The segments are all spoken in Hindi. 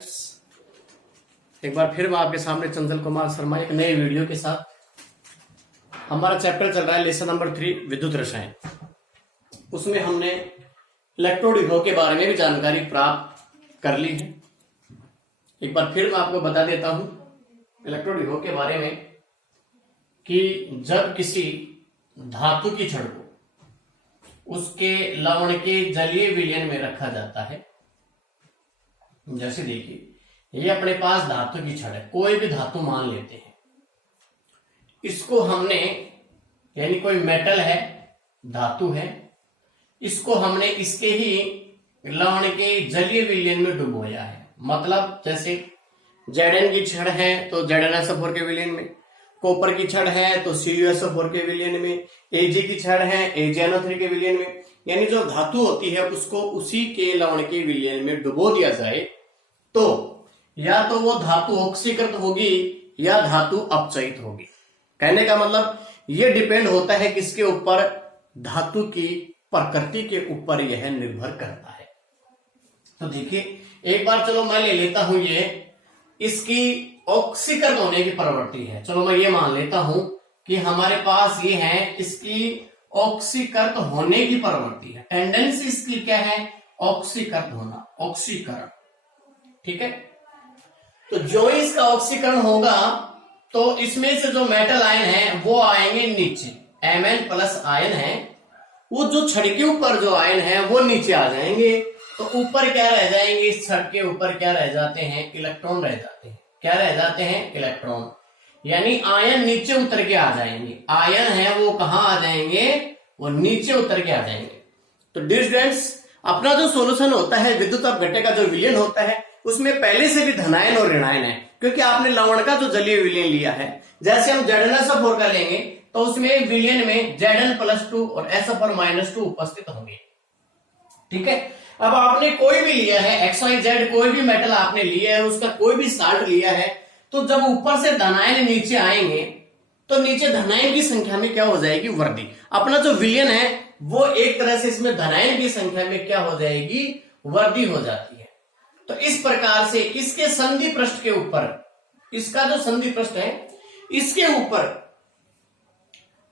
एक बार फिर मैं आपके सामने चंचल कुमार शर्मा एक नए वीडियो के साथ। हमारा चैप्टर चल रहा है लेसन नंबर 3 विद्युत रसायन। उसमें हमने इलेक्ट्रोड विभव के बारे में भी जानकारी प्राप्त कर ली है। एक बार फिर मैं आपको बता देता हूं इलेक्ट्रोड विभव के बारे में कि जब किसी धातु की छड़ को उसके लवण के जलीय विलयन में रखा जाता है, जैसे देखिए ये अपने पास धातु की छड़ है, कोई भी धातु मान लेते हैं, इसको हमने यानी कोई मेटल है, धातु है, इसको हमने इसके ही लवण के जलीय विलयन में डुबोया है। मतलब जैसे Zn की छड़ है तो ZnSO4 के विलयन में, कॉपर की छड़ है तो CuSO4 के विलयन में, Ag की छड़ है AgNO3 के विलयन में, यानी जो धातु होती है उसको उसी के लवण के विलयन में डुबो दिया जाए तो या तो वो धातु ऑक्सीकृत होगी या धातु अपचयित होगी। कहने का मतलब ये डिपेंड होता है किसके ऊपर, धातु की प्रकृति के ऊपर यह निर्भर करता है। तो देखिए एक बार चलो मैं ले लेता हूं ये इसकी ऑक्सीकरण होने की प्रवृत्ति है। चलो मैं ये मान लेता हूं कि हमारे पास ये है इसकी ऑक्सीकृत होने की प्रवृत्ति है, टेंडेंसी इसकी क्या है, ऑक्सीकृत होना, ऑक्सीकरण। ठीक है, तो जो इसका ऑक्सीकरण होगा तो इसमें से जो मेटल आयन है वो आएंगे नीचे, Mn+ आयन है, वो जो छड़ के ऊपर जो आयन है वो नीचे आ जाएंगे। तो ऊपर क्या रह जाएंगे, इस छड़ के ऊपर क्या रह जाते हैं, इलेक्ट्रॉन रह जाते हैं। क्या रह जाते हैं, इलेक्ट्रॉन, यानी आयन नीचे उतर के आ जाएंगे। आयन है वो कहां आ जाएंगे, वो नीचे उतर के आ जाएंगे। तो डियर स्टूडेंट्स, अपना जो सोल्यूशन होता है विद्युत अपघट्य का जो विलयन होता है उसमें पहले से भी धनायन और ऋणायन है, क्योंकि आपने लवण का जो जलीय विलयन लिया है। जैसे हम ZnSO4 का लेंगे तो उसमें विलयन में Zn+2 और SO4-2 उपस्थित होंगे। ठीक है, अब आपने कोई भी लिया है XYZ, कोई भी मेटल आपने लिया है, उसका कोई भी साल्ट लिया है, तो जब ऊपर से धनायन नीचे आएंगे तो नीचे धनायन की संख्या में क्या हो जाएगी, वृद्धि। अपना जो विलयन है वो एक तरह से इसमें धनायन की संख्या में क्या हो जाएगी, वृद्धि हो जाती है। तो इस प्रकार से इसके संधि पृष्ठ के ऊपर, इसका जो संधि पृष्ठ है इसके ऊपर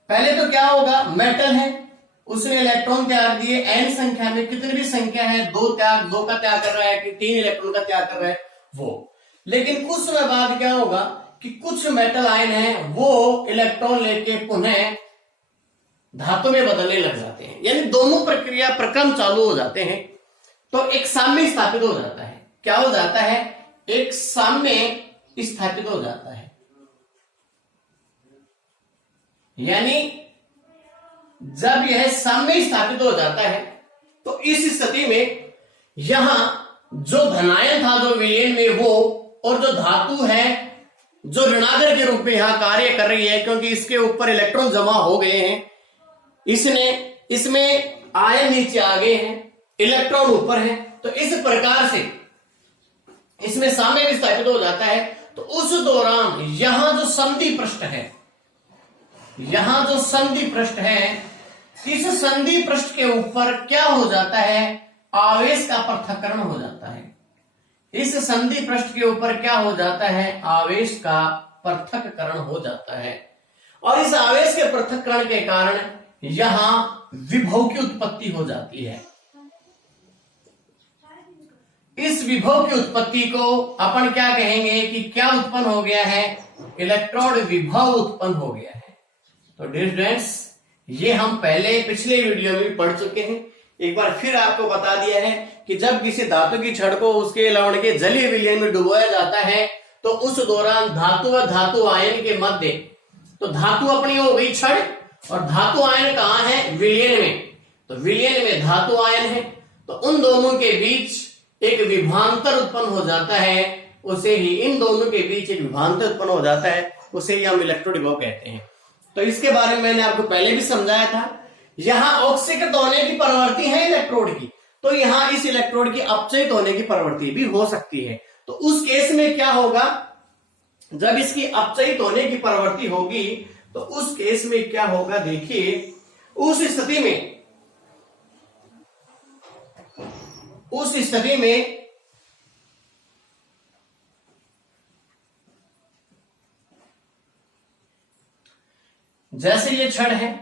पहले तो क्या होगा, मेटल है, उसने इलेक्ट्रॉन त्याग दिए n संख्या में, कितनी भी संख्या है, दो का त्याग कर रहा है कि 3 इलेक्ट्रॉन का त्याग कर रहा है वो। लेकिन कुछ समय बाद क्या होगा कि कुछ मेटल आयन है वो इलेक्ट्रॉन लेके पुनः धातु में बदलने लग जाते हैं, यानी दोनों प्रक्रिया प्रक्रम चालू हो जाते हैं। तो एक साम्य स्थापित हो जाता है। क्या हो जाता है, एक साम्य स्थापित हो जाता है, यानी जब यह साम्य स्थापित हो जाता है तो इस स्थिति में यहां जो धनायन था जो विलयन में वो, और जो धातु है जो ऋणागर के रूप में यहां कार्य कर रही है, क्योंकि इसके ऊपर इलेक्ट्रॉन जमा हो गए हैं, इसमें आयन नीचे आ गए हैं, इलेक्ट्रॉन ऊपर है, तो इस प्रकार से इसमें साम्य स्थापित हो जाता है। तो उस दौरान यहां जो संधि पृष्ठ है, यहां जो संधि पृष्ठ है, इस संधि पृष्ठ के ऊपर क्या हो जाता है, आवेश का पृथक्करण हो जाता है। इस संधि पृष्ठ के ऊपर क्या हो जाता है, आवेश का पृथक्करण हो जाता है, और इस आवेश के पृथक्करण के कारण यहां विभव की उत्पत्ति हो जाती है। इस विभव की उत्पत्ति को अपन क्या कहेंगे कि क्या उत्पन्न हो गया है, इलेक्ट्रोड विभव उत्पन्न हो गया है। तो डियर स्टूडेंट्स, ये हम पहले पिछले वीडियो में भी पढ़ चुके हैं। एक बार फिर आपको बता दिया है कि जब किसी धातु की छड़ को उसके लवण के जलीय विलयन में डुबोया जाता है तो उस दौरान धातु व धातु आयन के मध्य, तो धातु अपनी हो गई छड़ और धातु आयन कहां है, विलयन में। तो विलयन में धातु आयन है, तो उन दोनों के बीच एक विभवांतर उत्पन्न हो जाता है, उसे ही इन दोनों के बीच एक विभवांतर उत्पन्न हो जाता है, उसे ही हम इलेक्ट्रोड विभव कहते हैं। तो इसके बारे में मैंने आपको पहले भी समझाया था। यहां ऑक्सीकृत होने की प्रवृत्ति है इलेक्ट्रोड की, तो यहां इस इलेक्ट्रोड की अपचयित होने की प्रवृत्ति भी हो सकती है। तो उस केस में क्या होगा, जब इसकी अपचयित होने की प्रवृत्ति होगी तो उस केस में क्या होगा, देखिए उस स्थिति में जैसे ये छड़ है,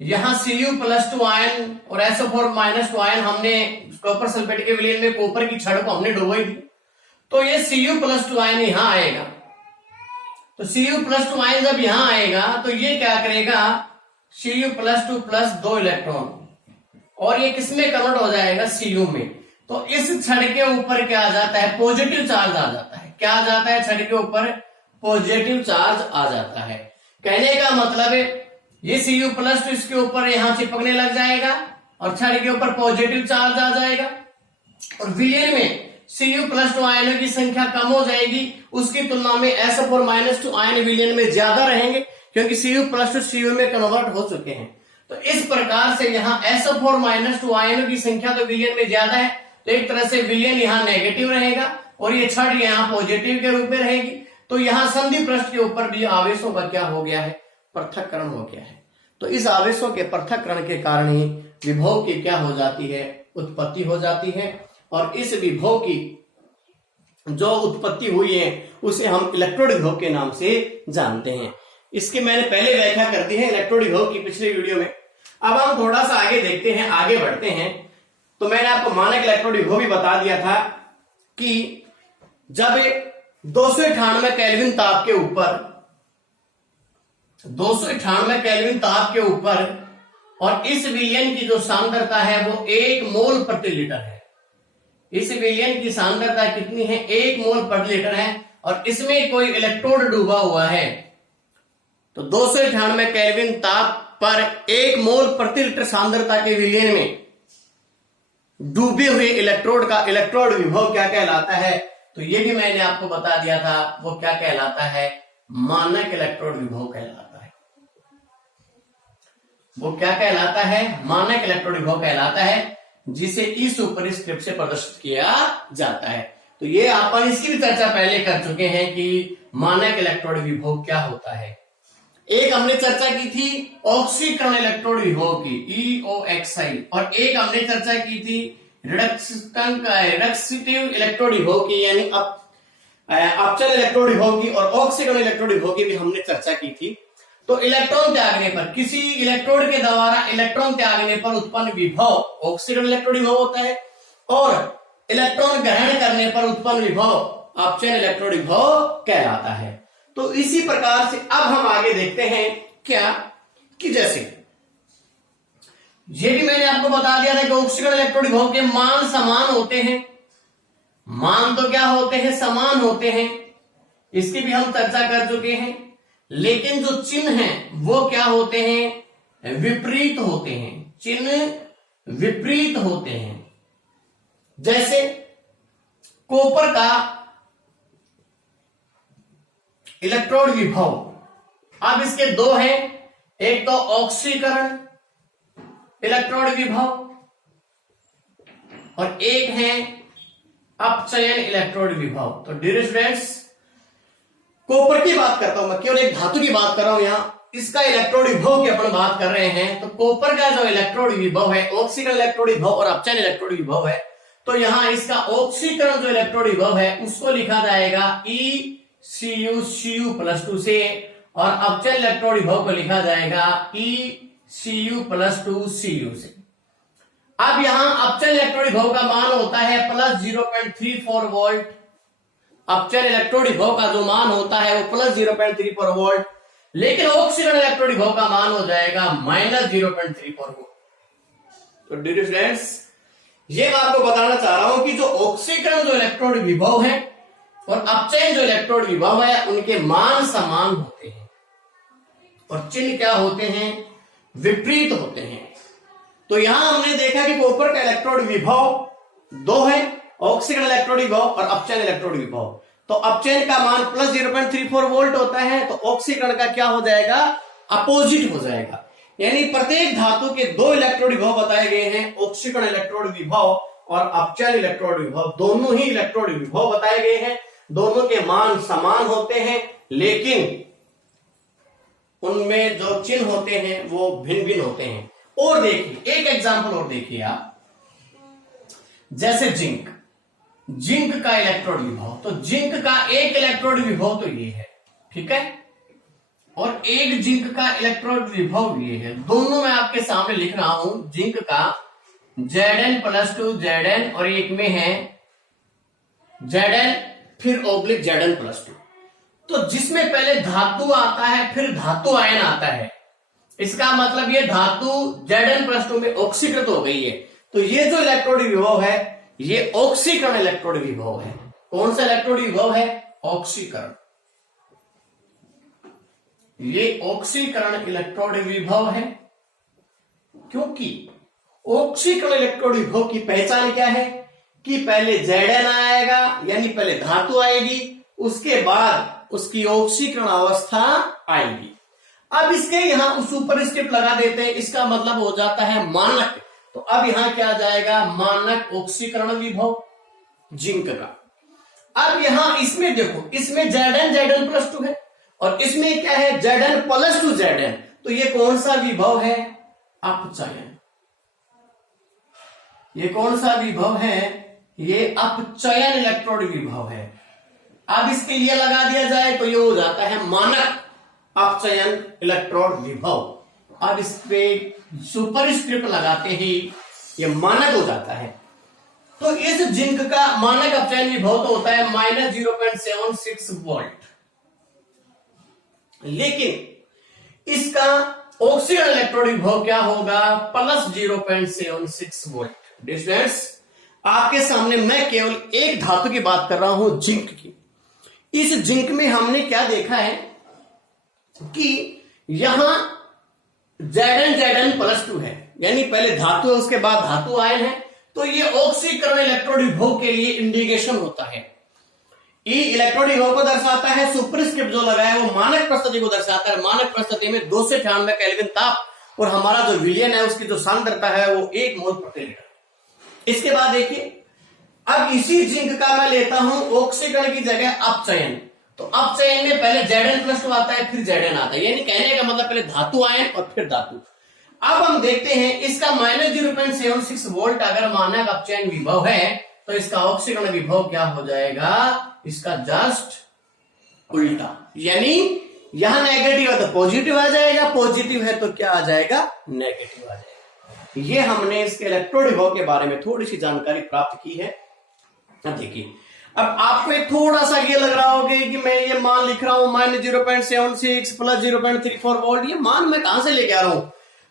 यहां Cu+2 आयन और SO4- आयन हमने कॉपर सल्फेट के विलयन में कॉपर की छड़ को हमने डुबोई दी, तो ये Cu+2 आयन यहां आएगा। तो Cu+2 आयन जब यहां आएगा तो ये क्या करेगा, Cu+2 प्लस 2 इलेक्ट्रॉन, और ये किसमें कन्वर्ट हो जाएगा, Cu में। तो इस छड़ के ऊपर क्या आ जाता है, पॉजिटिव चार्ज आ जाता है। क्या आ जाता है, छड़ के ऊपर पॉजिटिव चार्ज आ जाता है। कहने का मतलब है ये Cu+2 इसके ऊपर यहां चिपकने लग जाएगा और छड़ के ऊपर पॉजिटिव चार्ज आ जाएगा, और विलयन में Cu+2 आयनों की संख्या कम हो जाएगी, उसकी तुलना में SO4- आयन विलयन में ज्यादा रहेंगे, क्योंकि Cu+2 Cu में कन्वर्ट हो चुके हैं। तो इस प्रकार से यहाँ SO4- आयनों की संख्या तो विलयन में ज्यादा है, तो एक तरह से विलयन यहाँ नेगेटिव रहेगा और ये छड़ यहाँ पॉजिटिव के रूप में रहेगी। तो यहाँ संधि पृष्ठ के ऊपर भी आवेशों का क्या हो गया है, पृथक्करण हो गया है। तो इस आवेशों के पृथक्करण के कारण ही विभव की क्या हो जाती है, उत्पत्ति हो जाती है, और इस विभव की जो उत्पत्ति हुई है उसे हम इलेक्ट्रोड विभव के नाम से जानते हैं। इसकी मैंने पहले व्याख्या कर दी है इलेक्ट्रोड विभव की पिछले वीडियो में। अब हम थोड़ा सा आगे देखते हैं, आगे बढ़ते हैं। तो मैंने आपको मानक इलेक्ट्रोड विभव भी बता दिया था कि जब 298 केल्विन ताप के ऊपर 298 केल्विन ताप के ऊपर और इस विलयन की जो सांद्रता है वो 1 मोल प्रति लीटर है। इस विलयन की सांद्रता कितनी है, 1 मोल प्रति लीटर है, और इसमें कोई इलेक्ट्रोड डूबा हुआ है। तो 298 केल्विन ताप पर 1 मोल प्रति लीटर सांद्रता के विलयन में डूबे हुए इलेक्ट्रोड का इलेक्ट्रोड विभव क्या कहलाता है, तो ये भी मैंने आपको बता दिया था, वो क्या कहलाता है, मानक इलेक्ट्रोड विभव कहलाता है। वो क्या कहलाता है, मानक इलेक्ट्रोड विभव कहलाता है, जिसे इस ऊपर स्क्रिप्ट से प्रदर्शित किया जाता है। तो ये अपन इसकी भी चर्चा पहले कर चुके हैं कि मानक इलेक्ट्रोड विभव क्या होता है। एक हमने चर्चा की थी ऑक्सीकरण इलेक्ट्रोड विभव की, EOXI, और एक हमने चर्चा की थी रिडक्टिव इलेक्ट्रोड विभव की, यानी अपचन इलेक्ट्रोड विभव की, और ऑक्सीकरण इलेक्ट्रोड विभव की भी हमने चर्चा की थी। तो इलेक्ट्रॉन त्यागने पर, किसी इलेक्ट्रोड के द्वारा इलेक्ट्रॉन त्यागने पर उत्पन्न विभव ऑक्सीकरण इलेक्ट्रोड विभव होता है, और इलेक्ट्रॉन ग्रहण करने पर उत्पन्न विभव अपचयन इलेक्ट्रोड विभव कहलाता है। तो इसी प्रकार से अब हम आगे देखते हैं क्या कि जैसे ये भी मैंने आपको बता दिया था कि ऑक्सीकरण इलेक्ट्रोड विभव के मान समान होते हैं। मान तो क्या होते हैं, समान होते हैं, इसकी भी हम चर्चा कर चुके हैं। लेकिन जो चिन्ह हैं वो क्या होते हैं, विपरीत होते हैं। चिन्ह विपरीत होते हैं। जैसे कॉपर का इलेक्ट्रोड विभव, अब इसके दो हैं, एक तो ऑक्सीकरण इलेक्ट्रोड विभव और एक है अपचयन इलेक्ट्रोड विभव। तो डियर स्टूडेंट्स, कॉपर की बात करता हूं मैं, केवल एक धातु की बात कर रहा हूं, यहां इसका इलेक्ट्रोड विभव की अपन बात कर रहे हैं। तो कॉपर का जो इलेक्ट्रोड विभव है, ऑक्सीकरण इलेक्ट्रोड विभव और अपचयन इलेक्ट्रोड विभव है, तो यहां इसका ऑक्सीकरण जो इलेक्ट्रोड विभव है उसको लिखा जाएगा ECU+2 से, और अपचयन इलेक्ट्रोड विभव को लिखा जाएगा ECU+2Cu से। अब यहां अपचयन इलेक्ट्रोड विभव का मान होता है +0.34 वोल्ट। अपचयन इलेक्ट्रोड विभव का जो मान होता है वो +0.34 वोल्ट, लेकिन ऑक्सीकरण इलेक्ट्रोड विभव का मान हो जाएगा -0.34 वोल्ट। तो डियर स्टूडेंट्स, ये मैं आपको बताना चाह रहा हूं कि जो ऑक्सीकरण जो इलेक्ट्रोड विभव है और अपचयन जो इलेक्ट्रोड विभव है उनके मान समान होते हैं और चिन्ह क्या होते हैं, विपरीत होते हैं। तो यहां हमने देखा कि कॉपर का इलेक्ट्रोड विभव दो है, ऑक्सीकरण इलेक्ट्रोड विभव और अपचयन इलेक्ट्रोड विभव। तो अपचयन का मान +0.34 वोल्ट होता है, तो ऑक्सीकरण का क्या हो जाएगा, अपोजिट हो जाएगा। यानी प्रत्येक धातु के दो इलेक्ट्रोड विभव बताए गए हैं, ऑक्सीकरण इलेक्ट्रोड विभव और अपचयन इलेक्ट्रोड विभव, दोनों ही इलेक्ट्रोड विभव बताए गए हैं। दोनों के मान समान होते हैं, लेकिन उनमें जो चिन्ह होते हैं वो भिन्न भिन्न होते हैं। और देखिए एक एग्जांपल और देखिए आप, जैसे जिंक का इलेक्ट्रोड विभव, तो जिंक का एक इलेक्ट्रोड विभव तो ये है, ठीक है। और एक जिंक का इलेक्ट्रोड विभव ये है। दोनों में आपके सामने लिख रहा हूं, जिंक का Zn+2 Zn और एक में है Zn फिर ओब्लिक Zn+2। तो जिसमें पहले धातु आता है फिर धातु आयन आता है, इसका मतलब ये धातु Zn+2 में ऑक्सीकृत हो गई है। तो ये जो इलेक्ट्रोड विभव है ये ऑक्सीकरण इलेक्ट्रोड विभव है। कौन सा इलेक्ट्रोड विभव है? ऑक्सीकरण। ये ऑक्सीकरण इलेक्ट्रोड विभव है, क्योंकि ऑक्सीकरण इलेक्ट्रोड विभव की पहचान क्या है कि पहले Zn आएगा, यानी पहले धातु आएगी, उसके बाद उसकी ऑक्सीकरण अवस्था आएगी। अब इसके यहां सुपरस्क्रिप्ट लगा देते हैं, इसका मतलब हो जाता है मानक। तो अब यहां क्या आ जाएगा? मानक ऑक्सीकरण विभव जिंक का। अब यहां इसमें देखो, इसमें Zn+2 है और इसमें क्या है? Zn+2 Zn। तो ये कौन सा विभव है? अपचयन। ये कौन सा विभव है? ये अपचयन इलेक्ट्रोड विभव है। अब इसके लिए लगा दिया जाए तो ये हो जाता है मानक अपचयन इलेक्ट्रोड विभव। अब इस पे सुपरस्क्रिप्ट लगाते ही ये मानक हो जाता है। तो इस जिंक का मानक अपचयन विभव तो होता है -0.76 वोल्ट, लेकिन इसका ऑक्सीकरण इलेक्ट्रोड विभव क्या होगा? +0.76 वोल्ट। डिस्टेंस आपके सामने मैं केवल एक धातु की बात कर रहा हूं, जिंक की। इस जिंक में हमने क्या देखा है कि यहां Zn+2 है, यानी पहले धातु है उसके बाद धातु आयन है। तो ये ऑक्सीकरण इलेक्ट्रोड विभव के लिए इंडिकेशन होता है। ई इलेक्ट्रोड विभव को दर्शाता है, सुपरस्क्रिप्ट जो लगा है वो मानक परिस्थिति को दर्शाता है। मानक परिस्थिति में 298 केल्विन ताप और हमारा जो विलयन है उसकी जो सांद्रता है वो 1 मोल प्रति लीटर। इसके बाद देखिए, अब इसी जिंक का मैं लेता हूं ऑक्सीकरण की जगह अपचयन। तो अपचयन में पहले Zn+2 आता है फिर Zn आता है, यानी कहने का मतलब पहले धातु आयन और फिर धातु। अब हम देखते हैं इसका -0.76 वोल्ट अगर मानक अपचयन विभव है तो इसका ऑक्सीकरण विभव क्या हो जाएगा? इसका जस्ट उल्टा, यानी यहां नेगेटिव है तो पॉजिटिव आ जाएगा, पॉजिटिव है तो क्या आ जाएगा? नेगेटिव आ जाएगा। ये हमने इसके इलेक्ट्रोड विभव के बारे में थोड़ी सी जानकारी प्राप्त की है। अब देखिए, अब आपको एक थोड़ा सा ये लग रहा होगा कि मैं ये मान लिख रहा हूं -0.76 + 0.34 वोल्ट, ये मान मैं कहां से लेके आ रहा हूं?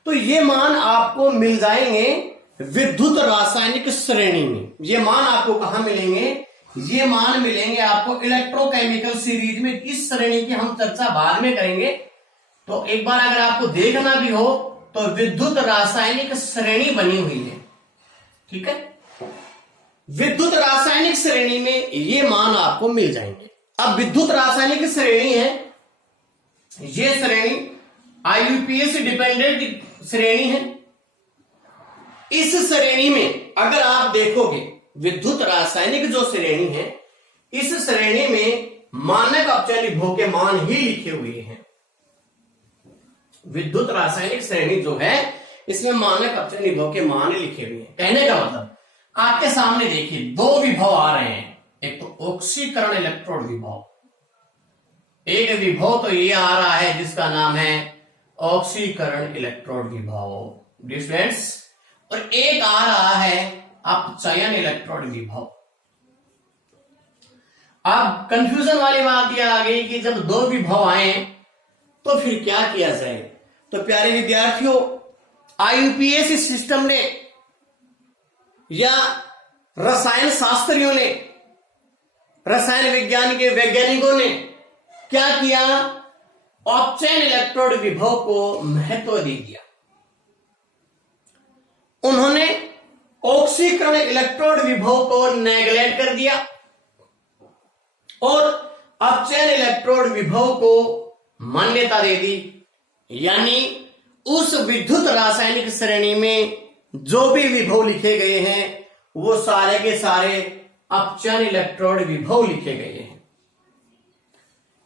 तो ये मान आपको मिल जाएंगे विद्युत रासायनिक श्रेणी में। ये मान आपको कहां मिलेंगे? ये मान मिलेंगे आपको इलेक्ट्रोकेमिकल सीरीज में। इस श्रेणी की हम चर्चा बाद में करेंगे। तो एक बार अगर आपको देखना भी हो तो विद्युत रासायनिक श्रेणी बनी हुई है, ठीक है? विद्युत रासायनिक श्रेणी में ये मान आपको मिल जाएंगे। अब विद्युत रासायनिक श्रेणी है, ये श्रेणी IUPAC डिपेंडेंट श्रेणी है। इस श्रेणी में अगर आप देखोगे विद्युत रासायनिक जो श्रेणी है, इस श्रेणी में मानक अपचयन विभव के मान ही लिखे हुए हैं। विद्युत रासायनिक श्रेणी जो है इसमें मानक अपचयन विभव के मान लिखे हुए हैं। कहने का मतलब आपके सामने देखिए दो विभव आ रहे हैं, एक तो ऑक्सीकरण इलेक्ट्रोड विभव, एक विभव तो ये आ रहा है जिसका नाम है ऑक्सीकरण इलेक्ट्रोड विभव डिस्टेंस, और एक आ रहा है अपचयन इलेक्ट्रोड विभव। अब कंफ्यूजन वाली बात यह आ गई कि जब दो विभव आए तो फिर क्या किया जाए। तो प्यारे विद्यार्थियों, IUPAC सिस्टम ने या रसायन शास्त्रियों ने, रसायन विज्ञान के वैज्ञानिकों ने क्या किया? अपचयन इलेक्ट्रोड विभव को महत्व दे दिया। उन्होंने ऑक्सीकरण इलेक्ट्रोड विभव को नेग्लेक्ट कर दिया और अपचयन इलेक्ट्रोड विभव को मान्यता दे दी। यानी उस विद्युत रासायनिक श्रेणी में जो भी विभव लिखे गए हैं वो सारे के सारे अपचयन इलेक्ट्रोड विभव लिखे गए हैं।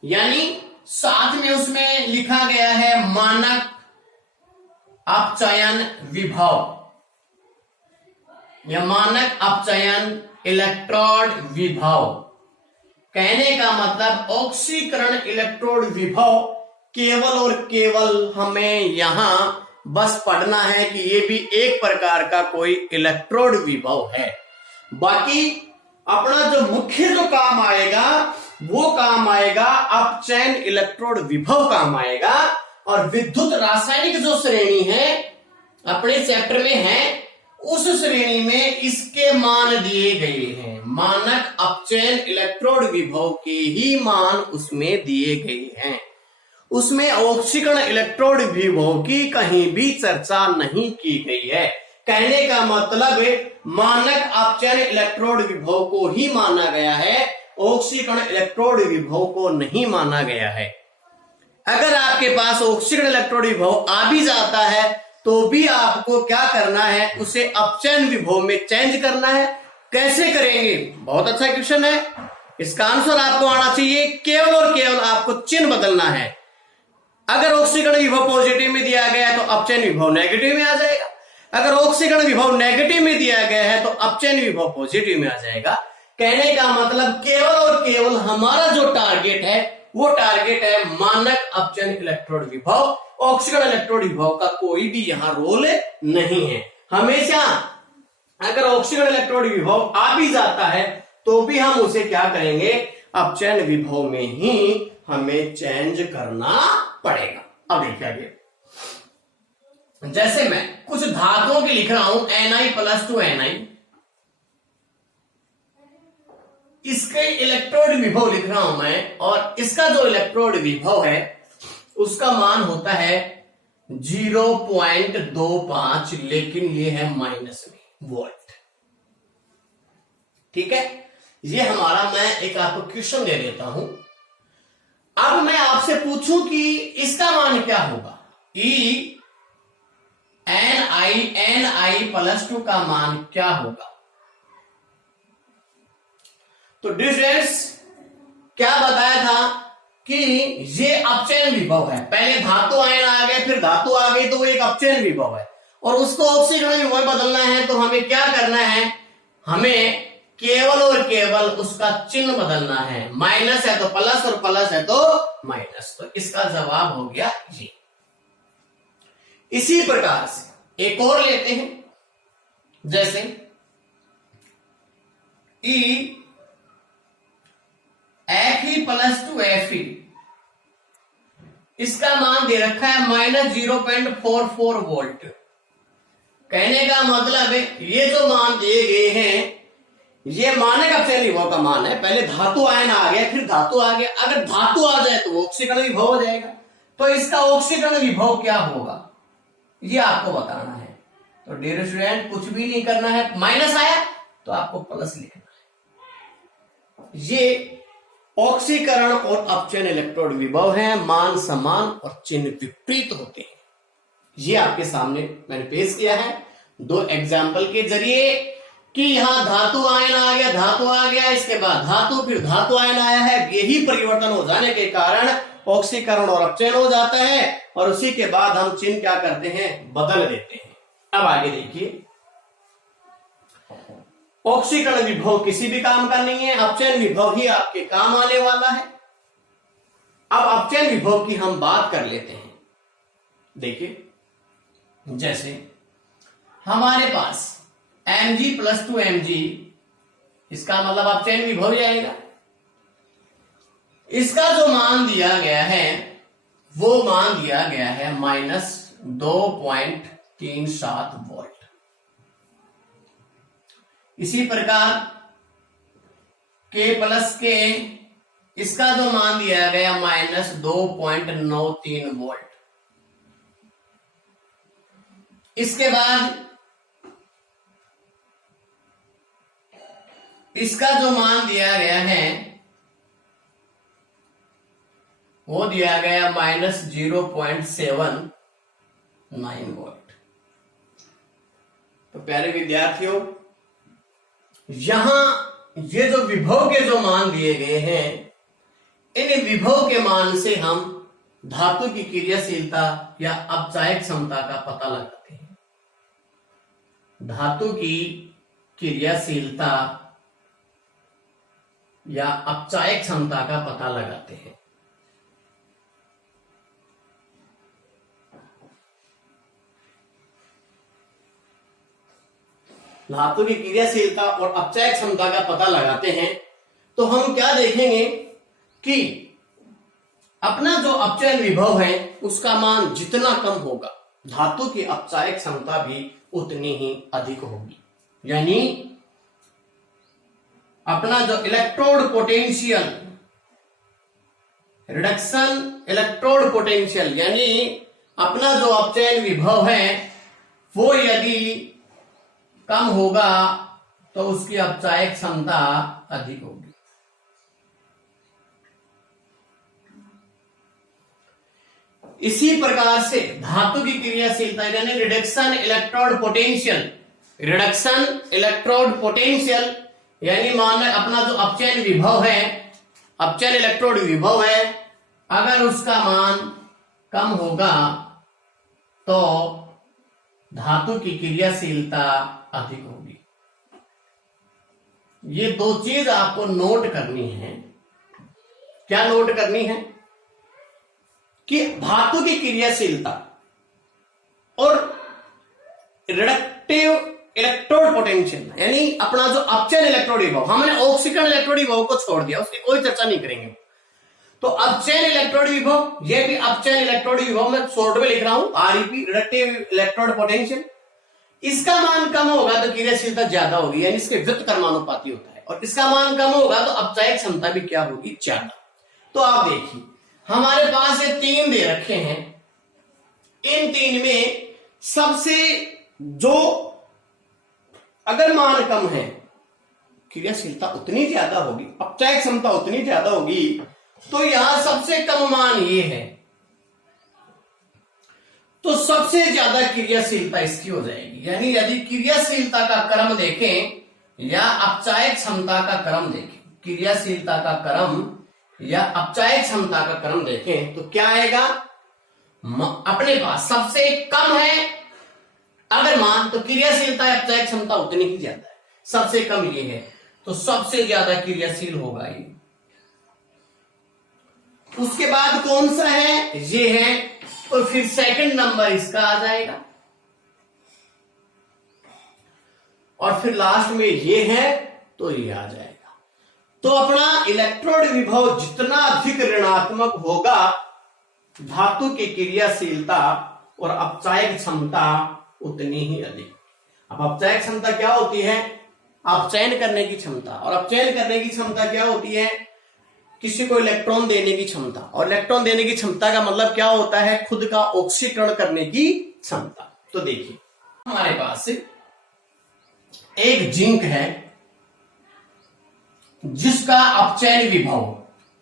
यानी साथ में उसमें लिखा गया है मानक अपचयन विभव या मानक अपचयन इलेक्ट्रोड विभव। कहने का मतलब ऑक्सीकरण इलेक्ट्रोड विभव केवल और केवल हमें यहां बस पढ़ना है कि ये भी एक प्रकार का कोई इलेक्ट्रोड विभव है। बाकी अपना जो मुख्य जो काम आएगा वो काम आएगा अपचयन इलेक्ट्रोड विभव काम आएगा। और विद्युत रासायनिक जो श्रेणी है अपने चैप्टर में है, उस श्रेणी में इसके मान दिए गए हैं। मानक अपचयन इलेक्ट्रोड विभव के ही मान उसमें दिए गए हैं। उसमें ऑक्सीकरण इलेक्ट्रोड विभव की कहीं भी चर्चा नहीं की गई है। कहने का मतलब मानक अपचयन इलेक्ट्रोड विभव को ही माना गया है, ऑक्सीकरण इलेक्ट्रोड विभव को नहीं माना गया है। अगर आपके पास ऑक्सीकरण इलेक्ट्रोड विभव आ भी जाता है तो भी आपको क्या करना है, उसे अपचयन विभव में चेंज करना है। कैसे करेंगे? बहुत अच्छा क्वेश्चन है, इसका आंसर आपको आना चाहिए। केवल और केवल आपको चिन्ह बदलना है। अगर ऑक्सीकरण विभव पॉजिटिव में दिया गया है तो अपचयन विभव नेगेटिव में आ जाएगा। अगर ऑक्सीकरण विभव नेगेटिव में दिया गया है तो अपचयन विभव पॉजिटिव में आ जाएगा। कहने का मतलब केवल और केवल हमारा जो टारगेट है वो टारगेट है मानक अपचयन इलेक्ट्रोड विभव। ऑक्सीकरण इलेक्ट्रोड विभव का कोई भी यहां रोल नहीं है। हमेशा अगर ऑक्सीकरण इलेक्ट्रोड विभव आ भी जाता है तो भी हम उसे क्या करेंगे, अपचयन विभव में ही हमें चेंज करना पड़ेगा। अब देखिए आगे, जैसे मैं कुछ धातुओं की लिख रहा हूं Na+2Na, इसके इलेक्ट्रोड विभव लिख रहा हूं मैं, और इसका जो इलेक्ट्रोड विभव है उसका मान होता है 0.25, लेकिन ये है माइनस में वोल्ट। ठीक है, ये हमारा, मैं एक आपको क्वेश्चन दे देता हूं। अब मैं आपसे पूछूं कि इसका मान क्या होगा, Na+2 का मान क्या होगा। तो डिस्टेंस क्या बताया था कि ये अपचयन विभव है। पहले धातु आयन आ गए, फिर धातु आ गई, तो वो एक अपचयन विभव है। और उसको ऑक्सीकरण विभव बदलना है तो हमें क्या करना है, हमें केवल और केवल उसका चिन्ह बदलना है। माइनस है तो प्लस और प्लस है तो माइनस। तो इसका जवाब हो गया ये। इसी प्रकार से एक और लेते हैं, जैसे Fe+2Fe, इसका मान दे रखा है -0.44 वोल्ट। कहने का मतलब है ये जो मान दिए गए हैं ये मानक अपचयन विभव का मान है। पहले धातु आयन आ गया, फिर धातु आ गया। अगर धातु आ जाए तो ऑक्सीकरण विभव हो जाएगा। तो इसका ऑक्सीकरण विभव क्या होगा ये आपको बताना है। तो डियर स्टूडेंट, कुछ भी नहीं करना है, माइनस आया तो आपको प्लस लिखना है। ये ऑक्सीकरण और अपचयन इलेक्ट्रोड विभव हैं, मान समान और चिन्ह विपरीत होते हैं। ये आपके सामने मैंने पेश किया है दो एग्जाम्पल के जरिए कि यहां धातु आयन आ गया, धातु आ गया, इसके बाद धातु, फिर धातु आयन आया है। यही परिवर्तन हो जाने के कारण ऑक्सीकरण और अपचयन हो जाता है, और उसी के बाद हम चिन्ह क्या करते हैं, बदल देते हैं। अब आगे देखिए, ऑक्सीकरण विभव किसी भी काम का नहीं है, अपचयन विभव ही आपके काम आने वाला है। अब अपचयन विभव की हम बात कर लेते हैं। देखिए, जैसे हमारे पास Mg+2Mg, इसका मतलब अपचयन विभव ही आएगा। इसका जो मान दिया गया है वो मान दिया गया है -2.37 वोल्ट। इसी प्रकार K+K, इसका जो मान दिया गया -2.93 वोल्ट। इसके बाद इसका जो मान दिया गया है वो दिया गया -0.79 वोल्ट। तो प्यारे विद्यार्थियों, यहां ये जो विभव के जो मान दिए गए हैं, इन विभव के मान से हम धातु की क्रियाशीलता या अपचायक क्षमता का पता लगाते हैं। धातु की क्रियाशीलता या अपचायक क्षमता का पता लगाते हैं। धातु की क्रियाशीलता और अपचय क्षमता का पता लगाते हैं तो हम क्या देखेंगे कि अपना जो अपचयन विभव है उसका मान जितना कम होगा धातु की अपचय क्षमता भी उतनी ही अधिक होगी। यानी अपना जो electrode potential reduction electrode potential यानी अपना जो अपचयन विभव है वो यदि कम होगा तो उसकी अपचय क्षमता अधिक होगी। इसी प्रकार से धातु की क्रियाशीलता यानी रिडक्शन इलेक्ट्रोड पोटेंशियल यानी मान लो अपना जो अपचयन विभव है अपचयन इलेक्ट्रोड विभव है अगर उसका मान कम होगा तो धातु की क्रियाशीलता अधिक होगी। ये दो चीज आपको नोट करनी है। क्या नोट करनी है कि धातु की क्रियाशीलता और रिडक्टिव इलेक्ट्रोड पोटेंशियल यानी अपना जो अपचयन इलेक्ट्रोड विभव हमने ऑक्सीकरण इलेक्ट्रोड विभव को छोड़ दिया, उसकी कोई चर्चा नहीं करेंगे। तो अपचयन इलेक्ट्रोड विभव ये भी अपचयन इलेक्ट्रोड विभव में शॉर्ट में लिख रहा हूं आरईपी रिडक्टिव इलेक्ट्रोड पोटेंशियल, इसका मान कम होगा तो क्रियाशीलता ज्यादा होगी यानी इसके व्युत्क्रमानुपाती होता है और इसका मान कम होगा तो अपचय क्षमता भी क्या होगी ज्यादा। तो आप देखिए हमारे पास ये तीन दे रखे हैं, इन तीन में सबसे जो अगर मान कम है क्रियाशीलता उतनी ज्यादा होगी अपचय क्षमता उतनी ज्यादा होगी तो यहां सबसे कम मान ये है तो सबसे ज्यादा क्रियाशीलता इसकी हो जाएगी। यानी यदि क्रियाशीलता का क्रम देखें या अपचय क्षमता का क्रम देखें क्रियाशीलता का क्रम या अपचय क्षमता का क्रम देखें तो क्या आएगा अपने पास सबसे कम है अगर मान तो क्रियाशीलता अपचय क्षमता उतनी ही ज्यादा है, सबसे कम ये है तो सबसे ज्यादा क्रियाशील होगा ये। उसके बाद कौन सा है ये है और फिर सेकंड नंबर इसका आ जाएगा और फिर लास्ट में ये है तो ये आ जाएगा। तो अपना इलेक्ट्रोड विभव जितना अधिक ऋणात्मक होगा धातु की क्रियाशीलता और अपचय क्षमता उतनी ही अधिक। अब अपचय क्षमता क्या होती है अपचयन करने की क्षमता और अपचयन करने की क्षमता क्या होती है किसी को इलेक्ट्रॉन देने की क्षमता और इलेक्ट्रॉन देने की क्षमता का मतलब क्या होता है खुद का ऑक्सीकरण करने की क्षमता। तो देखिए हमारे पास एक जिंक है जिसका अपचयन विभव,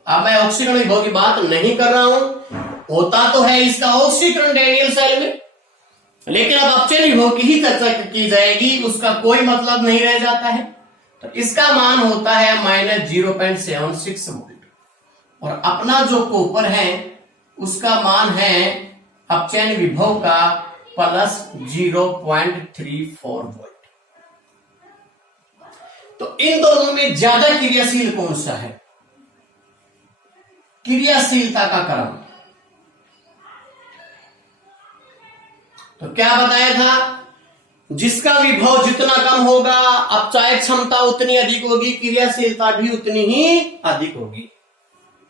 अब मैं ऑक्सीकरण विभव की बात नहीं कर रहा हूं, होता तो है इसका ऑक्सीकरण रेडियल सेल में लेकिन अब अपचयन विभव की ही चर्चा की जाएगी उसका कोई मतलब नहीं रह जाता है। तो इसका मान होता है -0.76 वोल्ट और अपना जो कॉपर है उसका मान है अपचयन विभव का +0.34 वोल्ट। तो इन दोनों में ज्यादा क्रियाशील कौन सा है क्रियाशीलता का क्रम। तो क्या बताया था जिसका विभव जितना कम होगा अपचय क्षमता उतनी अधिक होगी क्रियाशीलता भी उतनी ही अधिक होगी।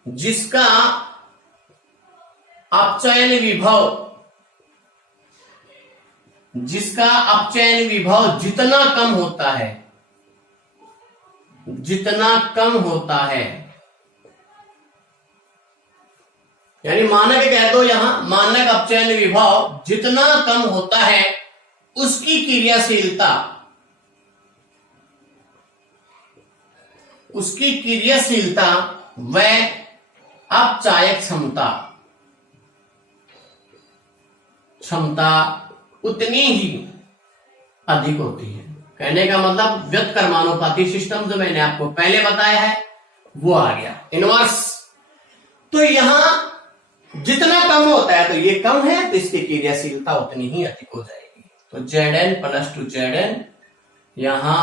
जिसका अपचयन विभव जितना कम होता है यानी मानक कह दो यहां मानक अपचयन विभव जितना कम होता है उसकी क्रियाशीलता व अपचय क्षमता उतनी ही अधिक होती है। कहने का मतलब व्युत्क्रमानुपाती सिस्टम जो मैंने आपको पहले बताया है वो आ गया इनवर्स। तो यहां जितना कम होता है तो ये कम है तो इसकी क्रियाशीलता उतनी ही अधिक हो जाएगी। तो Zn + 2Zn यहां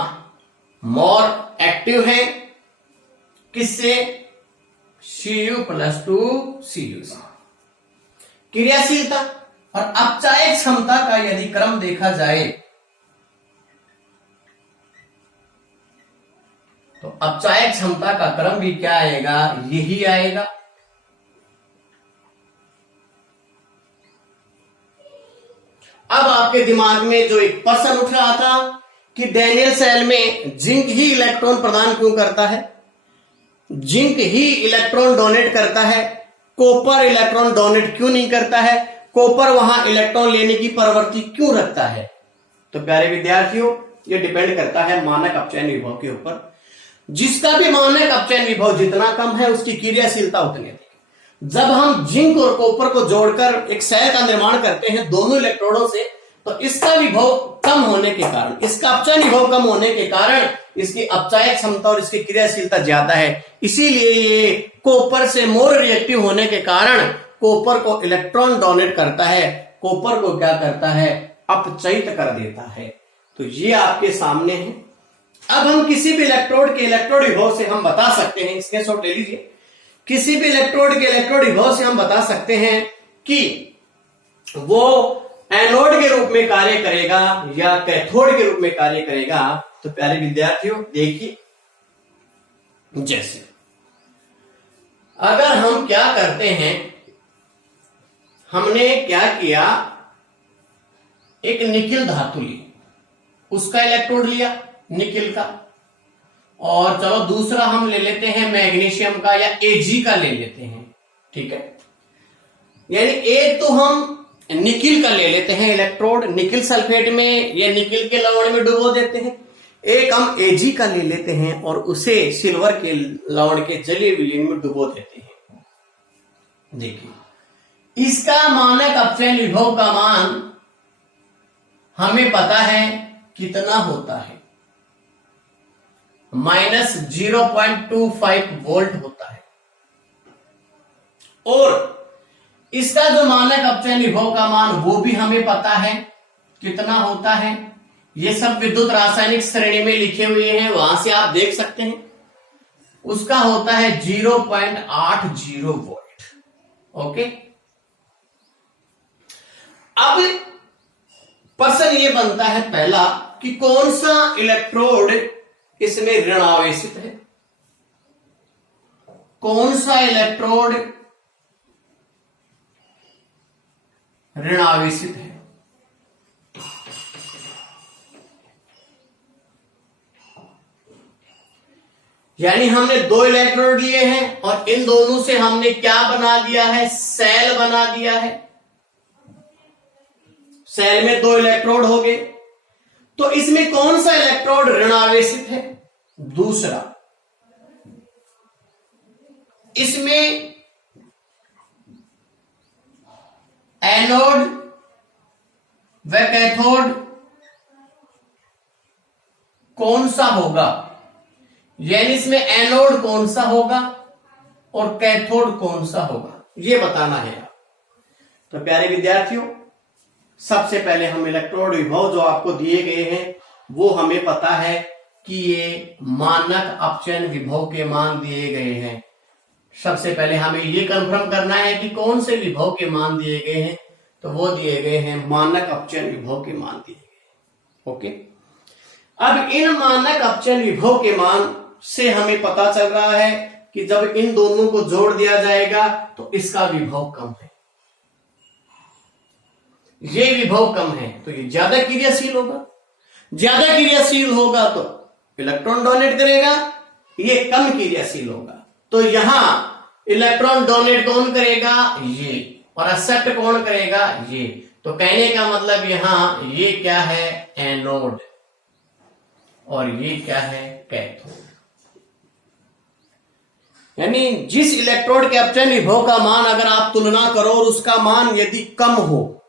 मोर एक्टिव है किससे Cu + 2Cu से। क्रियाशीलता और अपचय क्षमता का यदि क्रम देखा जाए तो अपचायक क्षमता का क्रम भी क्या आएगा, यही आएगा। अब आपके दिमाग में जो एक प्रश्न उठ रहा था कि डैनियल सेल में जिंक ही इलेक्ट्रॉन प्रदान क्यों करता है, जिंक ही इलेक्ट्रॉन डोनेट करता है, कॉपर इलेक्ट्रॉन डोनेट क्यों नहीं करता है, कॉपर वहां इलेक्ट्रॉन लेने की प्रवृत्ति क्यों रखता है। तो प्यारे विद्यार्थियों, ये डिपेंड करता है मानक अपचयन विभव के ऊपर। जिसका भी मानक अपचयन विभव जितना कम है उसकी क्रियाशीलता उतनी अधिक। जब हम जिंक और कॉपर को जोड़कर एक सेल का निर्माण करते हैं दोनों इलेक्ट्रोडों से, तो इसका विभव कम होने के कारण, इसका अपचयन विभव कम होने के कारण इसकी अपचायक क्षमता और इसकी क्रियाशीलता ज्यादा है। इसीलिए ये कॉपर से मोर रिएक्टिव होने के कारण कॉपर को इलेक्ट्रॉन डोनेट करता है, कॉपर को क्या करता है, अपचयित कर देता है। तो ये आपके सामने है। अब हम किसी भी इलेक्ट्रोड के इलेक्ट्रोड विभव से हम बता सकते हैं, स्क्रीनशॉट ले लीजिए, किसी भी इलेक्ट्रोड के इलेक्ट्रोड विभव से हम बता सकते हैं कि वो एनोड के रूप में कार्य करेगा या कैथोड के रूप में कार्य करेगा। तो प्यारे विद्यार्थियों देखिए, जैसे अगर हम क्या करते हैं, हमने क्या किया, एक निकिल धातु ली, उसका इलेक्ट्रोड लिया निकिल का, और चलो दूसरा हम ले लेते हैं मैग्नीशियम का या एजी का ले लेते हैं, ठीक है। यानी एक तो हम निकिल का ले लेते हैं इलेक्ट्रोड, निकिल सल्फेट में या निकिल के लवण में डुबो देते हैं। एक हम एजी का ले लेते हैं और उसे सिल्वर के लवण के जलीय विलीन में डुबो देते हैं। देखिए, इसका मानक अपचयन विभव का मान हमें पता है कितना होता है, -0.25 वोल्ट होता है। और इसका जो मानक अपचयन विभव का मान वो भी हमें पता है कितना होता है। ये सब विद्युत रासायनिक श्रेणी में लिखे हुए हैं, वहां से आप देख सकते हैं। उसका होता है 0.80 वोल्ट। ओके, अब प्रश्न ये बनता है पहला कि कौन सा इलेक्ट्रोड इसमें ऋणावेशित है, कौन सा इलेक्ट्रोड ऋणावेशित है। यानी हमने दो इलेक्ट्रोड लिए हैं और इन दोनों से हमने क्या बना दिया है, सेल बना दिया है। सेल में दो इलेक्ट्रोड हो गए, तो इसमें कौन सा इलेक्ट्रोड ऋणावेशित है, दूसरा। इसमें एनोड व कैथोड कौन सा होगा, यानी इसमें एनोड कौन सा होगा और कैथोड कौन सा होगा, ये बताना है। तो प्यारे विद्यार्थियों, सबसे पहले हम इलेक्ट्रोड विभव जो आपको दिए गए हैं वो हमें पता है कि ये मानक अपचयन विभव के मान दिए गए हैं। सबसे पहले हमें ये कंफर्म करना है कि कौन से विभव के मान दिए गए हैं, तो वो दिए गए हैं मानक अपचयन विभव के मान दिए गए। ओके, अब इन मानक अपचयन विभव के मान से हमें पता चल रहा है कि जब इन दोनों को जोड़ दिया जाएगा तो इसका विभव कम है, ये विभव कम है, तो ये ज्यादा क्रियाशील होगा। ज्यादा क्रियाशील होगा तो इलेक्ट्रॉन डोनेट करेगा, ये कम क्रियाशील होगा तो यहां इलेक्ट्रॉन डोनेट कौन करेगा, ये, और एक्सेप्ट कौन करेगा, ये। तो कहने का मतलब यहां ये क्या है, एनोड, और ये क्या है, कैथोड। यानी जिस इलेक्ट्रोड के अपचयन विभव का मान अगर आप तुलना करो और उसका मान यदि कम हो,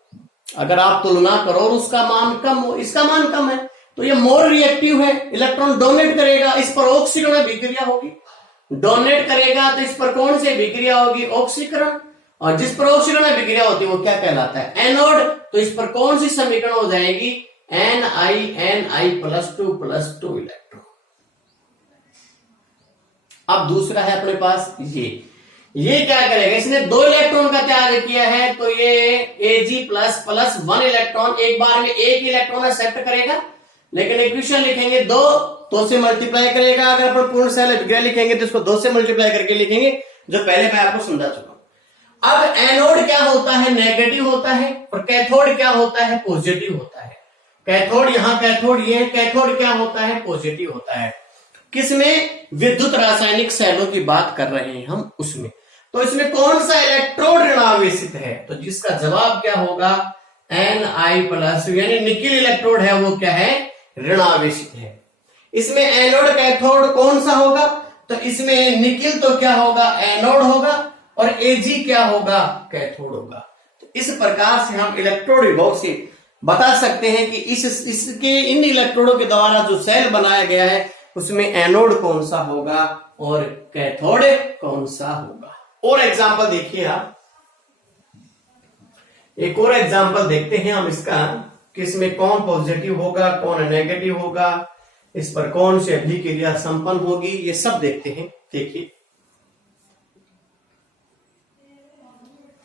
अगर आप तुलना करो और उसका मान कम हो, इसका मान कम है, तो ये मोर रिएक्टिव है, इलेक्ट्रॉन डोनेट करेगा, इस पर ऑक्सीकरण अभिक्रिया होगी। डोनेट करेगा तो इस पर कौन सी अभिक्रिया होगी, ऑक्सीकरण, और जिस पर ऑक्सीकरण अभिक्रिया होती है वो क्या कहलाता है, एनोड। तो इस पर कौन सी समीकरण हो जाएगी, Ni+2+2 इलेक्ट्रॉन। अब दूसरा है अपने पास ये क्या करेगा, इसने दो इलेक्ट्रॉन का त्याग किया है, तो ये Ag++1 इलेक्ट्रॉन एक बार में एक इलेक्ट्रॉन एक्सेप्ट करेगा, लेकिन इक्वेशन लिखेंगे दो से मल्टीप्लाई करेगा। अगर अपन पूर्ण सेल अभिक्रिया लिखेंगे तो इसको 2 से मल्टीप्लाई करके लिखेंगे, जो पहले मैं आपको समझा चुका हूं। अब एनोड क्या होता है, नेगेटिव होता है, और कैथोड क्या होता है, पॉजिटिव होता है। कैथोड यहां कैथोड ये है, कैथोड क्या होता है, पॉजिटिव होता है। किसमें, विद्युत रासायनिक सेलों की बात कर रहे हैं हम उसमें। तो इसमें कौन सा इलेक्ट्रोड ऋणावेशित है, तो जिसका जवाब क्या होगा, Ni+, यानी निकिल इलेक्ट्रोड है वो क्या है, ऋणावेशित है। इसमें एनोड कैथोड कौन सा होगा, तो इसमें निकिल तो क्या होगा, एनोड होगा, और Ag क्या होगा, कैथोड होगा। तो इस प्रकार से हम इलेक्ट्रोड विभव से बता सकते हैं कि इसके इन इलेक्ट्रोडों के द्वारा जो सेल बनाया गया है उसमें एनोड कौन सा होगा और कैथोड कौन सा होगा। और एग्जांपल देखिए आप, एक और एग्जांपल देखते हैं हम इसका, कि इसमें कौन पॉजिटिव होगा, कौन नेगेटिव होगा, इस पर कौन सी अभिक्रिया संपन्न होगी, ये सब देखते हैं। देखिए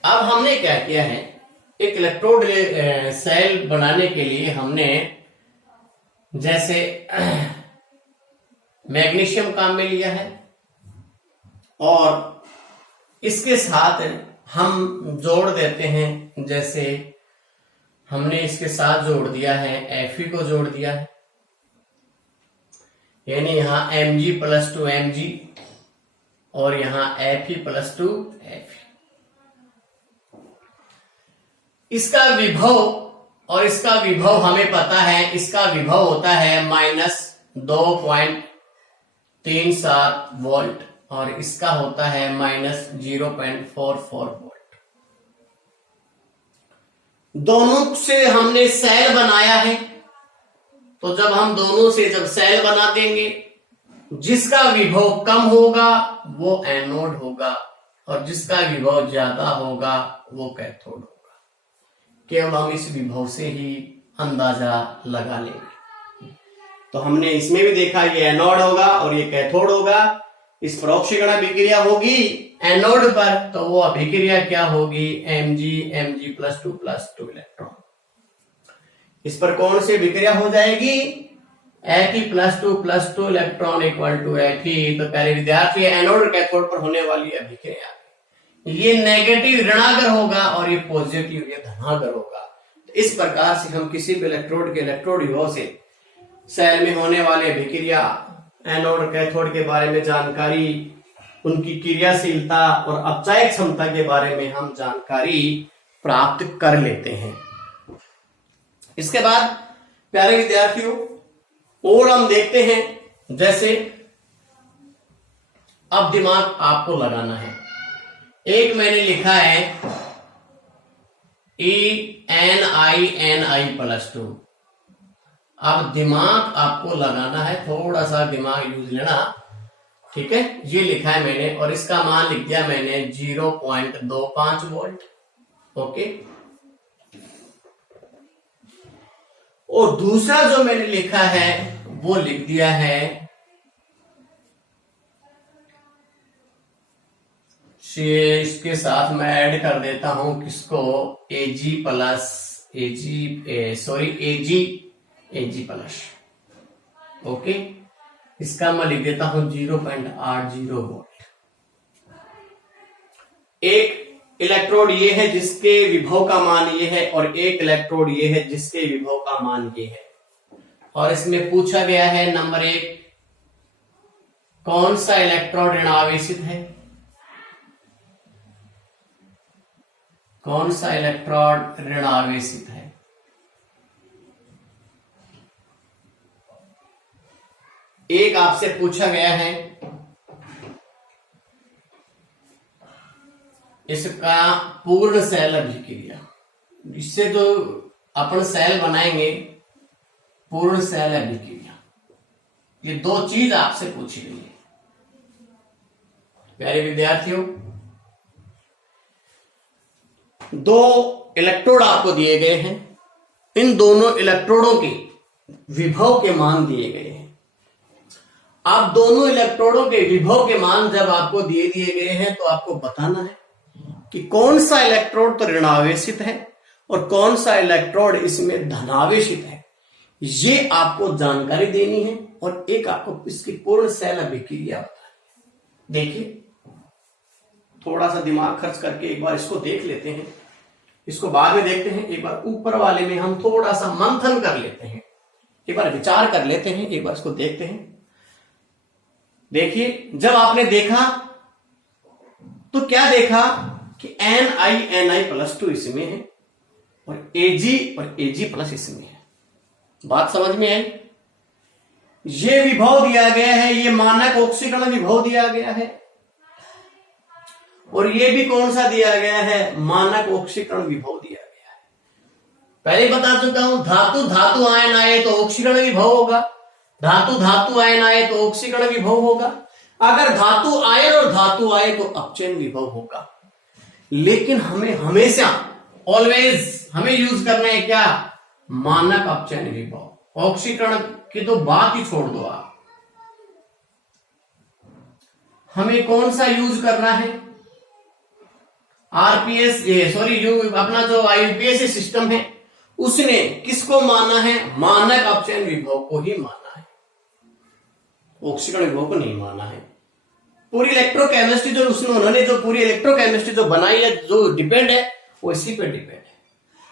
अब हमने क्या किया है, एक इलेक्ट्रोड सेल बनाने के लिए हमने जैसे मैग्नीशियम काम में लिया है, और इसके साथ हम जोड़ देते हैं, जैसे हमने इसके साथ जोड़ दिया है, Fe को जोड़ दिया है, यानी यहां Mg+2 Mg और यहां Fe+2 Fe। इसका विभव और इसका विभव हमें पता है, इसका विभव होता है -2.37 वोल्ट और इसका होता है -0.44 वोल्ट। दोनों से हमने सेल बनाया है, तो जब हम दोनों से जब सेल बना देंगे, जिसका विभव कम होगा वो एनोड होगा और जिसका विभव ज्यादा होगा वो कैथोड होगा। केवल हम इस विभव से ही अंदाजा लगा लेंगे। तो हमने इसमें भी देखा, ये एनोड होगा और ये कैथोड होगा। इस परोक्षीकरण अभिक्रिया होगी एनोड पर, तो वो अभिक्रिया क्या होगी, Mg+2+2 इलेक्ट्रॉन। इस पर कौन सी अभिक्रिया हो जाएगी, Fe+2+2 electron equal to Fe। तो पहले विद्यार्थी एनोड और कैथोड पर होने वाली अभिक्रिया, ये नेगेटिव ऋणागर होगा और ये पॉजिटिव ये धनागर होगा। तो इस प्रकार से हम किसी भी इलेक्ट्रोड के इलेक्ट्रोड विभव से सेल में होने वाले अभिक्रिया, एनोड और कैथोड के बारे में जानकारी, उनकी क्रियाशीलता और अपचायक क्षमता के बारे में हम जानकारी प्राप्त कर लेते हैं। इसके बाद प्यारे विद्यार्थियों और हम देखते हैं, जैसे अब दिमाग आपको लगाना है। एक मैंने लिखा है ENI+2। अब दिमाग आपको लगाना है, थोड़ा सा दिमाग यूज लेना, ठीक है। ये लिखा है मैंने और इसका मान लिख दिया मैंने 0.25 वोल्ट, ओके। और दूसरा जो मैंने लिखा है वो लिख दिया है इसके साथ मैं ऐड कर देता हूं किसको, Ag+, ओके। इसका मैं लिख देता हूं 0.80 वोल्ट। एक इलेक्ट्रोड ये है जिसके विभव का मान ये है और एक इलेक्ट्रोड ये है जिसके विभव का मान ये है। और इसमें पूछा गया है नंबर 1, कौन सा इलेक्ट्रोड ऋणावेशित है, कौन सा इलेक्ट्रोड ऋणावेशित है। एक आपसे पूछा गया है इसका पूर्ण सेल अभिक्रिया, इससे तो अपन सेल बनाएंगे, पूर्ण सेल अभिक्रिया, ये दो चीज आपसे पूछी गई है। प्यारे विद्यार्थियों, दो इलेक्ट्रोड आपको दिए गए हैं, इन दोनों इलेक्ट्रोडों के विभव के मान दिए गए हैं। आप दोनों इलेक्ट्रोडों के विभव के मान जब आपको दिए गए हैं तो आपको बताना है कि कौन सा इलेक्ट्रोड तो ऋणावेशित है और कौन सा इलेक्ट्रोड इसमें धनावेशित है। ये आपको जानकारी देनी है और एक आपको इसकी पूर्ण सेल अभिक्रिया बतानी। देखिए, थोड़ा सा दिमाग खर्च करके एक बार इसको देख लेते हैं, इसको बाद में देखते हैं। एक बार ऊपर वाले में हम थोड़ा सा मंथन कर लेते हैं, एक बार विचार कर लेते हैं, एक बार इसको देखते हैं। देखिए, जब आपने देखा तो क्या देखा कि Ni इसमें है और Ag इसमें है। बात समझ में आई? ये विभव दिया गया है, ये मानक ऑक्सीकरण विभव दिया गया है और ये भी कौन सा दिया गया है? मानक ऑक्सीकरण विभव दिया गया है। पहले बता चुका हूं, धातु धातु आयन आए तो ऑक्सीकरण विभव होगा, धातु धातु आयन आए तो ऑक्सीकरण विभव होगा, अगर धातु आयन और धातु आए तो अपचयन विभव होगा। लेकिन हमें हमेशा ऑलवेज हमें यूज करना है क्या? मानक अपचयन विभव। ऑक्सीकरण की तो बात ही छोड़ दो आप, हमें कौन सा यूज करना है? आरपीएस अपना जो आईयूपीएस सिस्टम है उसने किसको माना है? मानक अपचयन विभव को ही माना है, ऑक्सीकरण विभव को नहीं माना है। पूरी इलेक्ट्रोकेमिस्ट्री जो उन्होंने जो पूरी इलेक्ट्रोकेमिस्ट्री जो बनाई है, जो डिपेंड है वो इसी पे डिपेंड है।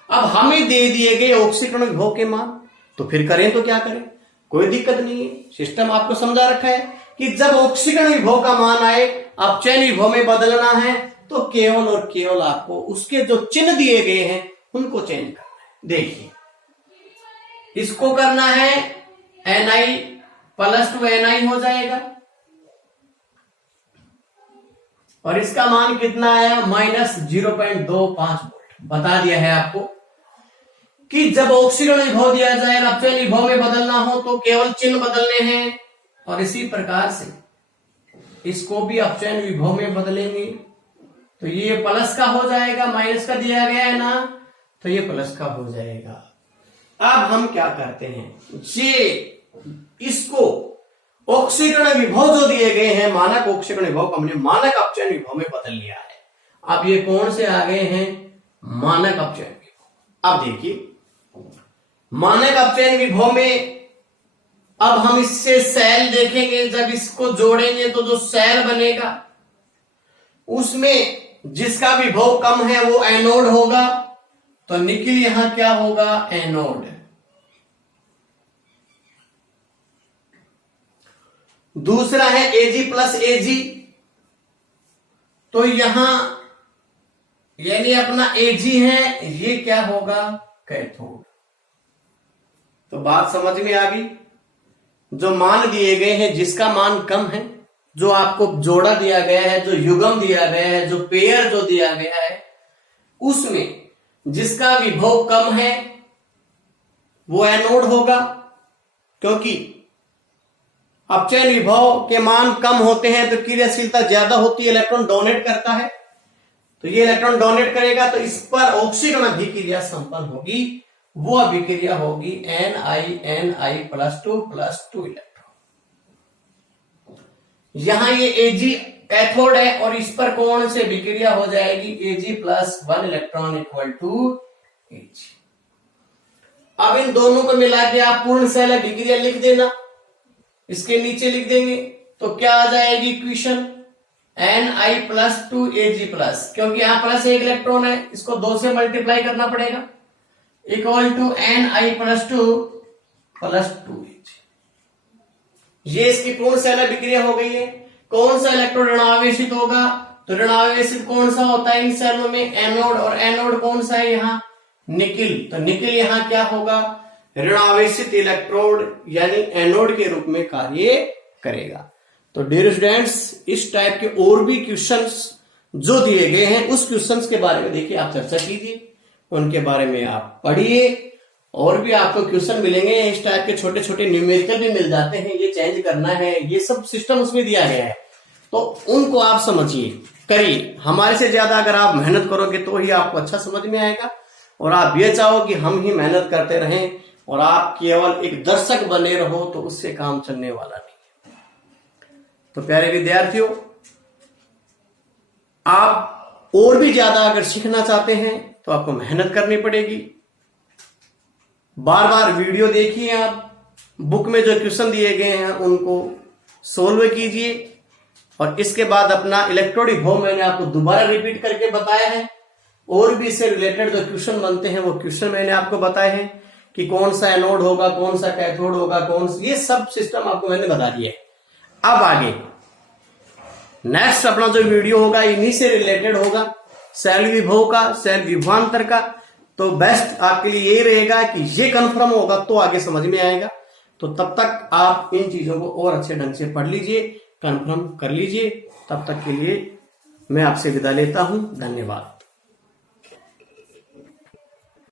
अब हमें दे दिए गए ऑक्सीकरण विभव के मान, तो फिर करें तो क्या करें? कोई दिक्कत नहीं है, सिस्टम आपको समझा रखा है कि जब ऑक्सीकरण विभव का मान आए अपचयन विभव में बदलना है तो केवल और केवल आपको उसके जो चिन्ह दिए गए हैं उनको चेंज करना है। देखिए, इसको करना है Ni+2 Ni हो जाएगा और इसका मान कितना आया? -0.25 वोल्ट। बता दिया है आपको कि जब ऑक्सीकरण विभव दिया जाए अपचयन विभव में बदलना हो तो केवल चिन्ह बदलने हैं और इसी प्रकार से इसको भी अपचयन विभव में बदलेंगे तो ये प्लस का हो जाएगा, माइनस का दिया गया है ना, तो ये प्लस का हो जाएगा। अब हम क्या करते हैं, ये इसको ऑक्सीकरण विभव जो दिए गए हैं मानक ऑक्सीकरण विभव को हमने मानक अपचयन विभव में बदल लिया है। अब ये कौन से आ गए हैं? मानक अपचयन विभव। अब देखिए, मानक अपचयन विभव में अब हम इससे सेल देखेंगे, जब इसको जोड़ेंगे तो जो सेल बनेगा उसमें जिसका विभव कम है वो एनोड होगा, तो निकिल यहां क्या होगा? एनोड। दूसरा है Ag+Ag, तो यहां यानी अपना Ag है, ये क्या होगा? कैथोड। तो बात समझ में आ गई? जो मान दिए गए हैं, जिसका मान कम है, जो आपको जोड़ा दिया गया है, जो युग्म दिया गया है, जो पेयर जो दिया गया है, उसमें जिसका विभव कम है वो एनोड होगा, क्योंकि अपचयन विभव के मान कम होते हैं तो क्रियाशीलता ज्यादा होती है, इलेक्ट्रॉन डोनेट करता है, तो ये इलेक्ट्रॉन डोनेट करेगा तो इस पर ऑक्सीकरण अभिक्रिया संपन्न होगी। वो अभिक्रिया होगी Ni+2+2 इलेक्ट्रॉन। यहां ये Ag कैथोड है और इस पर कौन से अभिक्रिया हो जाएगी? Ag+1 electron = Ag। अब इन दोनों को मिला के आप पूर्ण सेल अभिक्रिया लिख देना, इसके नीचे लिख देंगे तो क्या आ जाएगी इक्वेशन? Ni+2Ag+, क्योंकि यहां प्लस एक इलेक्ट्रॉन है, इसको 2 से मल्टीप्लाई करना पड़ेगा, Ni+2+2Ag। ये इसकी पूर्ण सेल अभिक्रिया हो गई है। कौन सा इलेक्ट्रॉन ऋणावेशित होगा? तो ऋणावेशित कौन सा होता है इन सेलों में? एनोड। और एनोड कौन सा है यहाँ? निकिल। तो निकिल यहाँ क्या होगा? ऋणावेशित इलेक्ट्रोड यानी एनोड के रूप में कार्य करेगा। तो डियर स्टूडेंट्स, इस टाइप के और भी क्वेश्चंस जो दिए गए हैं उस क्वेश्चंस के बारे में देखिए, आप चर्चा कीजिए, उनके बारे में आप पढ़िए, और भी आपको क्वेश्चन मिलेंगे इस टाइप के, छोटे छोटे न्यूमेरिकल भी मिल जाते हैं, ये चेंज करना है, ये सब सिस्टम उसमें दिया गया है, तो उनको आप समझिए, करिए। हमारे से ज्यादा अगर आप मेहनत करोगे तो ही आपको अच्छा समझ में आएगा, और आप ये चाहो कि हम ही मेहनत करते रहें और आप केवल एक दर्शक बने रहो तो उससे काम चलने वाला नहीं है। तो प्यारे विद्यार्थियों, आप और भी ज्यादा अगर सीखना चाहते हैं तो आपको मेहनत करनी पड़ेगी। बार बार वीडियो देखिए, आप बुक में जो क्वेश्चन दिए गए हैं उनको सोल्व कीजिए, और इसके बाद अपना इलेक्ट्रोड विभव मैंने आपको दोबारा रिपीट करके बताया है। और भी इससे रिलेटेड जो क्वेश्चन बनते हैं वो क्वेश्चन मैंने आपको बताए हैं कि कौन सा एनोड होगा, कौन सा कैथोड होगा, ये सब सिस्टम आपको मैंने बता दिया है। अब आगे नेक्स्ट अपना जो वीडियो होगा इन्हीं से रिलेटेड होगा, सेल विभव का, सेल विभवांतर का। तो बेस्ट आपके लिए यही रहेगा कि ये कंफर्म होगा तो आगे समझ में आएगा। तो तब तक आप इन चीजों को और अच्छे ढंग से पढ़ लीजिए, कंफर्म कर लीजिए। तब तक के लिए मैं आपसे विदा लेता हूं। धन्यवाद।